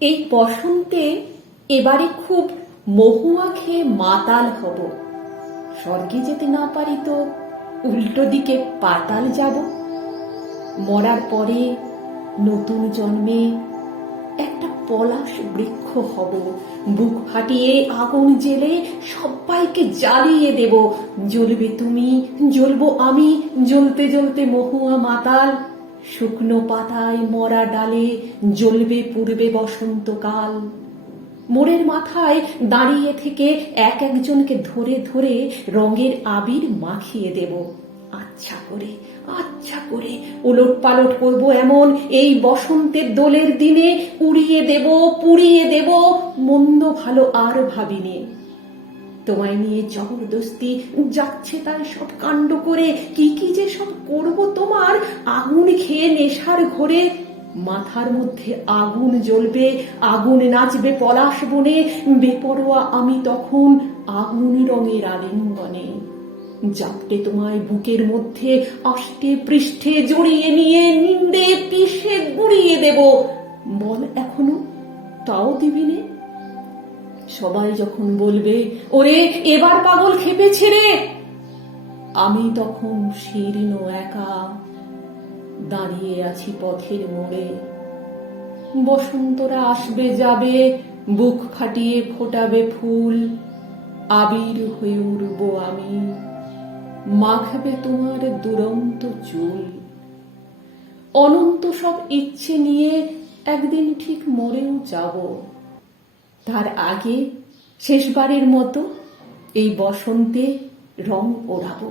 এই বসন্তে এবারে খুব মহুয়া খেয়ে মাতাল হব। স্বর্গে যেতে না পারি তো উল্টো দিকে পাতাল যাব। মরার পরে নতুন জন্মে একটা পলাশ বৃক্ষ হব। বুক ফাটিয়ে আগুন জেলে সবাইকে জ্বালিয়ে দেব। জ্বলবে তুমি, জ্বলবো আমি, জ্বলতে জ্বলতে মহুয়া মাতাল। শুকনো পাতায় মরা ডালে জ্বলবে পূর্বে বসন্তকাল। মোড়ের মাথায় দাঁড়িয়ে থেকে এক একজনকে ধরে ধরে রঙের আবির মাখিয়ে দেব। আচ্ছা করে আচ্ছা করে ওলট পালট করব এমন এই বসন্তের দোলের দিনে উড়িয়ে দেব, পুড়িয়ে দেব, মন্দ ভালো আর ভাবিনি। তোমায় নিয়ে জবরদস্তি যাচ্ছে তাই সব কাণ্ড করে। কি কি যে সব করব তোমার? আগুন খেয়ে নেশার ঘরে। মাথার মধ্যে আগুন জ্বলবে, আগুন নাচবে পলাশ বনে। বেপরোয়া আমি তখন আগুন রঙের আলিঙ্গনে। জাপটে তোমায় বুকের মধ্যে আষ্টে পৃষ্ঠে জড়িয়ে নিয়ে নিন্দে পিষে গুড়িয়ে দেব। বল এখনও? তাও দিবিনে? সবাই যখন বলবে, ওরে, এবার পাগল খেপেছে রে! আমি তখন শীর্ণ একা দাঁড়িয়ে আছি পথের মোড়ে। বসন্তরা আসবে, যাবে, বুক ফাটিয়ে ফোটাবে ফুল। আবির হয়ে উড়ব আমি, মাখবে তোমার দুরন্ত চুল। অনন্ত সব ইচ্ছে নিয়ে একদিন ঠিক মরেও যাব। তার আগে শেষবারের মতো এই বসন্তে রং ওড়াবো।